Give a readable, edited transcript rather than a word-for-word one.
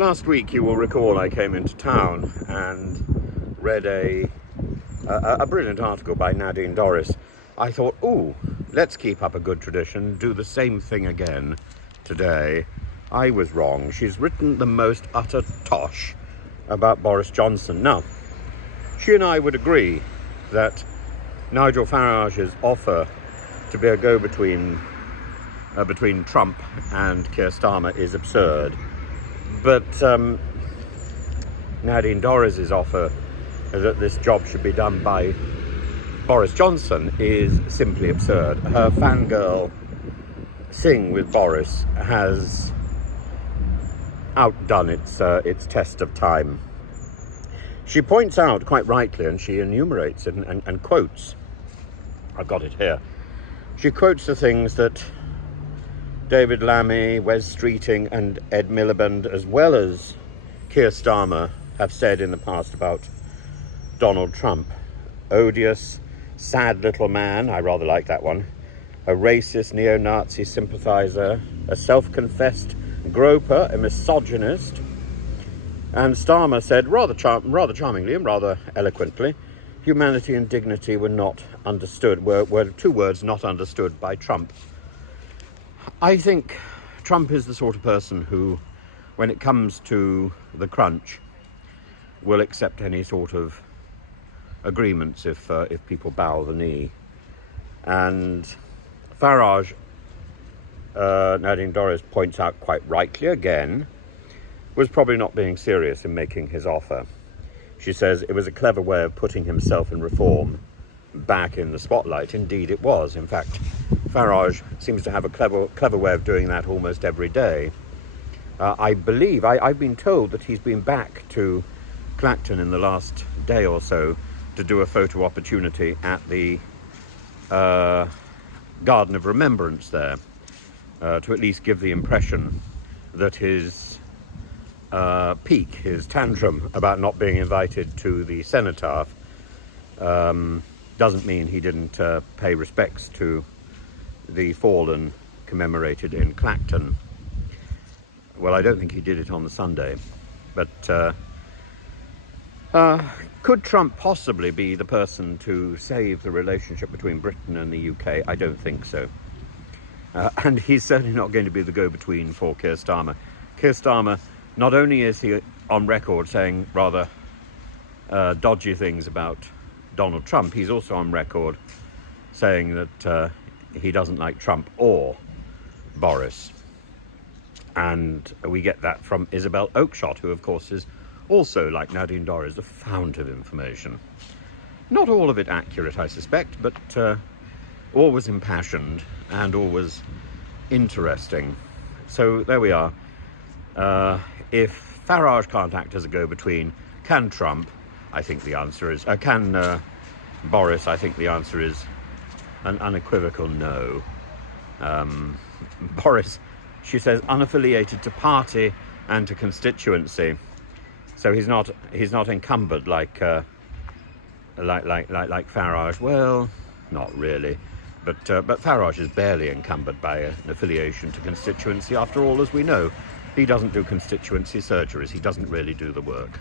Last week, you will recall, I came into town and read a brilliant article by Nadine Dorries. I thought, ooh, let's keep up a good tradition, do the same thing again today. I was wrong. She's written the most utter tosh about Boris Johnson. Now, she and I would agree that Nigel Farage's offer to be a go-between between Trump and Keir Starmer is absurd. But Nadine Dorries' offer that this job should be done by Boris Johnson is simply absurd. Her fangirl thing with Boris has outdone its test of time. She points out quite rightly, and she enumerates it and quotes, I've got it here, she quotes the things that David Lammy, Wes Streeting and Ed Miliband, as well as Keir Starmer, have said in the past about Donald Trump. Odious, sad little man, I rather like that one, a racist neo-Nazi sympathizer, a self-confessed groper, a misogynist. And Starmer said, rather charmingly and rather eloquently, humanity and dignity were not understood, were two words not understood by Trump. I think Trump is the sort of person who, when it comes to the crunch, will accept any sort of agreements if people bow the knee. And Farage, Nadine Dorries points out quite rightly again, was probably not being serious in making his offer. She says it was a clever way of putting himself and reform back in the spotlight. Indeed it was. In fact, Farage seems to have a clever way of doing that almost every day. I believe, I've been told that he's been back to Clacton in the last day or so to do a photo opportunity at the Garden of Remembrance there, to at least give the impression that his pique, his tantrum about not being invited to the cenotaph, doesn't mean he didn't pay respects to the fallen commemorated in Clacton. Well, I don't think he did it on the Sunday, but could Trump possibly be the person to save the relationship between Britain and the UK? I don't think so. And he's certainly not going to be the go-between for Keir Starmer. Keir Starmer, not only is he on record saying rather dodgy things about Donald Trump, he's also on record saying that he doesn't like Trump or Boris. And we get that from Isabel Oakeshott, who of course is also, like Nadine Dorries, a fount of information. Not all of it accurate, I suspect, but always impassioned and always interesting. So there we are. If Farage can't act as a go-between, can Trump? I think the answer is... can Boris? I think the answer is an unequivocal no. Boris, she says, unaffiliated to party and to constituency, so he's not encumbered like Farage. Well, not really, but Farage is barely encumbered by an affiliation to constituency. After all, as we know, he doesn't do constituency surgeries. He doesn't really do the work.